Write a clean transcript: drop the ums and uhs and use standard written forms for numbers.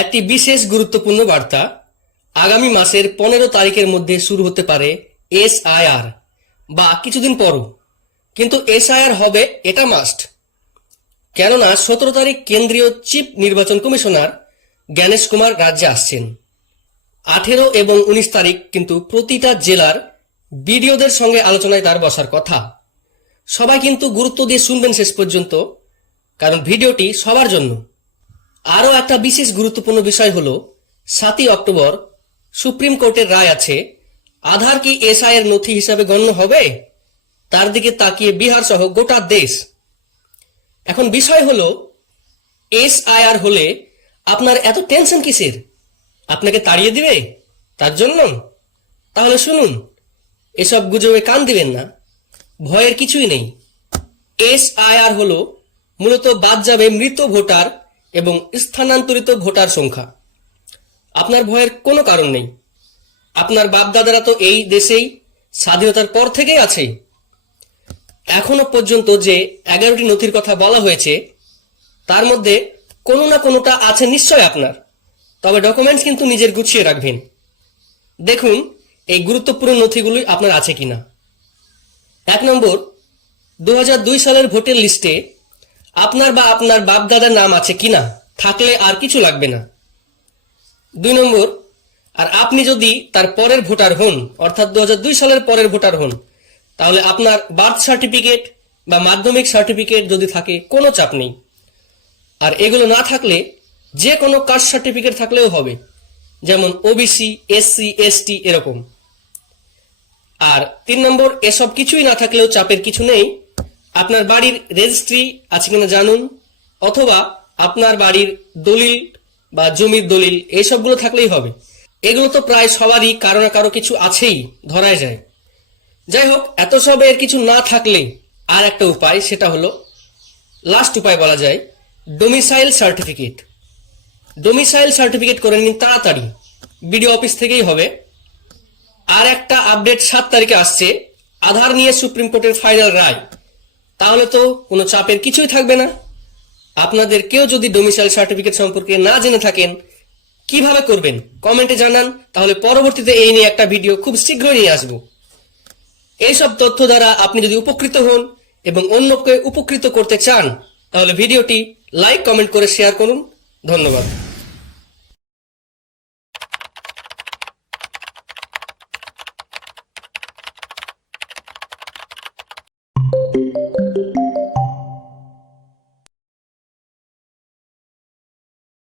একটি বিশেষ গুরুত্বপূর্ণ বার্তা। আগামী মাসের 15 তারিখের মধ্যে শুরু হতে পারে এসআইআর, বা কিছুদিন পরও। কিন্তু এসআইআর হবে এটা মাস্ট, কেননা 17 তারিখ কেন্দ্রীয় চিফ নির্বাচন কমিশনার জ্ঞানেশ কুমার রাজ্যে আসছেন। 18 এবং 19 তারিখ কিন্তু প্রতিটা জেলার বিডিওদের সঙ্গে আলোচনায় তার বসার কথা। সবাই কিন্তু গুরুত্ব দিয়ে শুনবেন শেষ পর্যন্ত, কারণ ভিডিওটি সবার জন্য। আরও একটা বিশেষ গুরুত্বপূর্ণ বিষয় হলো 7ই অক্টোবর সুপ্রিম কোর্টের রায় আছে, আধার কি এসআইআর নথি হিসাবে গণ্য হবে? তার দিকে তাকিয়ে বিহার সহ গোটা দেশ। এখন বিষয় হলো, এসআইআর হলে আপনার এত টেনশন কিসের? আপনাকে তাড়িয়ে দিবে তার জন্য? তাহলে শুনুন, এসব গুজবে কান দিবেন না, ভয়ের কিছুই নেই। এসআইআর হলো মূলত বাদ যাবে মৃত ভোটার এবং স্থানান্তরিত ভোটার সংখ্যা। আপনার ভয়ের কোনো কারণ নেই। আপনার বাপদাদারা তো এই দেশেই স্বাধীনতার পর থেকেই আছে। এখনো পর্যন্ত যে 11টি নথির কথা বলা হয়েছে, তার মধ্যে কোনো না কোনোটা আছে নিশ্চয় আপনার। তবে ডকুমেন্টস কিন্তু নিজের গুছিয়ে রাখবেন। দেখুন এই গুরুত্বপূর্ণ নথিগুলি আপনার আছে কিনা। 1 নম্বর, 2002 সালের ভোটার লিস্টে আপনার বা আপনার বাপদাদার নাম আছে কিনা, থাকলে আর কিছু লাগবে না। 2 নম্বর, আর আপনি যদি তার পরের ভোটার হন, অর্থাৎ 2002 সালের পরের ভোটার হন, তাহলে আপনার বার্থ সার্টিফিকেট বা মাধ্যমিক সার্টিফিকেট যদি থাকে কোনো চাপ নেই। আর এগুলো না থাকলে যে কোনো কাস্ট সার্টিফিকেট থাকলেও হবে, যেমন ওবিসি, এসসি, এসটি এরকম। আর 3 নম্বর, এসব কিছুই না থাকলেও চাপের কিছু নেই। আপনার বাড়ির রেজিস্ট্রি আছে কিনা জানুন, অথবা আপনার বাড়ির দলিল বা জমির দলিল, এইসবগুলো থাকলেই হবে। এগুলো তো প্রায় সবারই কারো না কারো কিছু আছেই, ধরাই যায়। যাই হোক, এত সবের কিছু না থাকলে আর একটা উপায়, সেটা হলো লাস্ট উপায় বলা যায়, ডোমিসাইল সার্টিফিকেট। ডোমিসাইল সার্টিফিকেট করে নিন তাড়াতাড়ি, বিডিও অফিস থেকেই হবে। আর একটা আপডেট 7 তারিখে আসছে, আধার নিয়ে সুপ্রিম কোর্টের ফাইনাল রায়। তাহলে তো কোনো চাপের কিছুই থাকবে না। আপনাদের কেউ যদি ডোমিসাইল সার্টিফিকেট সম্পর্কে না জেনে থাকেন, কিভাবে করবেন কমেন্টে জানান, তাহলে পরবর্তীতে এই নিয়ে একটা ভিডিও খুব শীঘ্রই নিয়ে আসবো। এইসব তথ্য দ্বারা আপনি যদি উপকৃত হন এবং অন্যকে উপকৃত করতে চান, তাহলে ভিডিওটি লাইক কমেন্ট করে শেয়ার করুন। ধন্যবাদ।